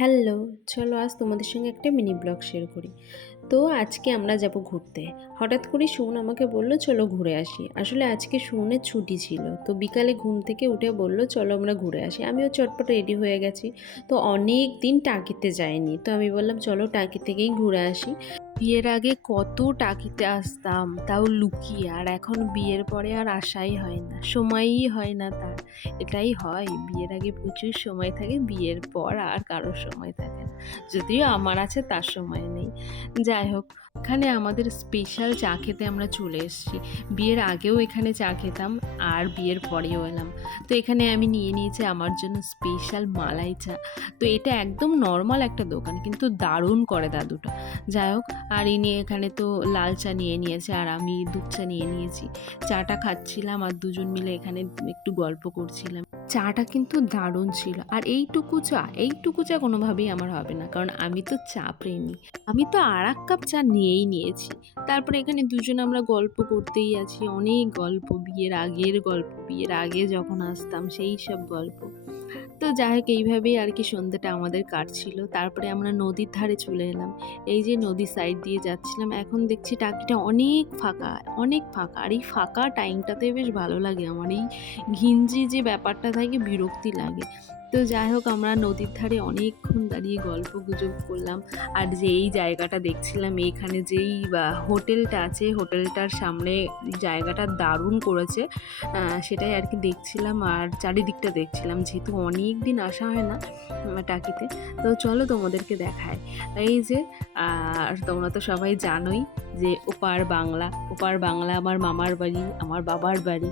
Hello, চলো আজ তোমাদের সঙ্গে একটা মিনি ব্লগ শেয়ার করি। তো আজকে আমরা যাব ঘুরতে। হঠাৎ করে সুমন আমাকে বলল চলো ঘুরে আসি। আসলে আজকে সুমনের ছুটি ছিল। তো বিকালে ঘুম থেকে উঠে বলল চলো আমরা ঘুরে আসি। আমিও চটপট রেডি হয়ে গেছি। তো অনেক দিন টাকিতে যাইনি। তো আমি বললাম চলো টাকি থেকেই ঘুরে আসি। বিয়ের আগে কত টাকিতে আসতাম, তাও লুকিয়ে। আর এখন বিয়ের পরে আর আসাই হয় না, সময়ই হয় না তার। এটাই হয়, বিয়ের আগে প্রচুর সময় থাকে, বিয়ের পর আর কারোর সময় থাকে না। যদিও আমার আছে, তার সময় নেই। যাই হোক, এখানে আমাদের স্পেশাল চা খেতে আমরা চলে এসেছি। বিয়ের আগেও এখানে চা খেতাম, আর বিয়ের পরেও এলাম। তো এখানে আমি নিয়ে নিয়েছি আমার জন্য স্পেশাল মালাই চা। তো এটা একদম নর্মাল একটা দোকান, কিন্তু দারুণ করে দাদুটা। যাই হোক, আর ইনি এখানে তো লাল চা নিয়ে নিয়েছে, আর আমি দুধ চা নিয়ে নিয়েছি। চাটা খাচ্ছিলাম আর দুজন মিলে এখানে একটু গল্প করছিলাম। চাটা কিন্তু দারুণ ছিল। আর এইটুকু চা কোনোভাবেই আমার হবে না, কারণ আমি তো চা প্রেমী। আমি তো আর এক কাপ চা নিয়েই নিয়েছি। তারপরে এখানে দুজন আমরা গল্প করতেই আছি, অনেক গল্প, বিয়ের আগের গল্প, বিয়ের আগে যখন আসতাম সেই সব গল্প। তো যাই হোক, এইভাবেই আর কি সন্ধ্যাটা আমাদের কাটছিল। তারপরে আমরা নদীর ধারে চলে এলাম। এই যে নদীর সাইড দিয়ে যাচ্ছিলাম, এখন দেখছি টাকিটা অনেক ফাঁকা, অনেক ফাঁকা। আর এই ফাঁকা টাইমটাতে বেশ ভালো লাগে আমার। এই ঘিঞ্জি যে ব্যাপারটা থাকে, বিরক্তি লাগে। তো যাই হোক, আমরা নদীর ধারে অনেকক্ষণ দাঁড়িয়ে গল্প গুজব করলাম। আর যে এই জায়গাটা দেখছিলাম, এইখানে যেই হোটেলটা আছে, হোটেলটার সামনে জায়গাটা দারুণ করেছে। সেটাই আর কি দেখছিলাম, আর চারিদিকটা দেখছিলাম, যেহেতু অনেক দিন আসা হয় না টাকিতে। তো চলো তোমাদেরকে দেখায়। এই যে, আর তোমরা তো সবাই জানোই যে ওপার বাংলা আমার মামার বাড়ি, আমার বাবার বাড়ি।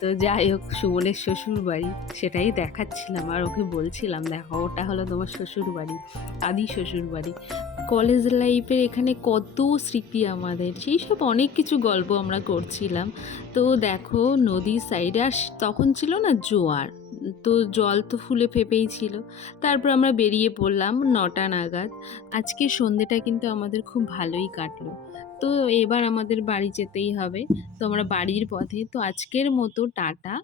তো যাই হোক, সুমনের শ্বশুর বাড়ি, সেটাই দেখাচ্ছিলাম। আর ওকে বলছিলাম দেখো, ওটা হলো তোমার শ্বশুর বাড়ি, আদি শ্বশুর বাড়ি। কলেজ লাইফের এখানে কত স্মৃতি আমাদের, সেই সব অনেক কিছু গল্প আমরা করছিলাম। তো দেখো, নদীর সাইডে, আর তখন ছিল না জোয়ার, তো জল তো ফুলে ফেপেই ছিল। তারপর আমরা বেরিয়ে পড়লাম 9টা নাগাদ। আজকে সন্ধেটা কিন্তু আমাদের খুব ভালোই কাটলো। তো এবার আমাদের বাড়ি যেতেই হবে। তো আমরা বাড়ির পথে। তো আজকের মতো টাটা।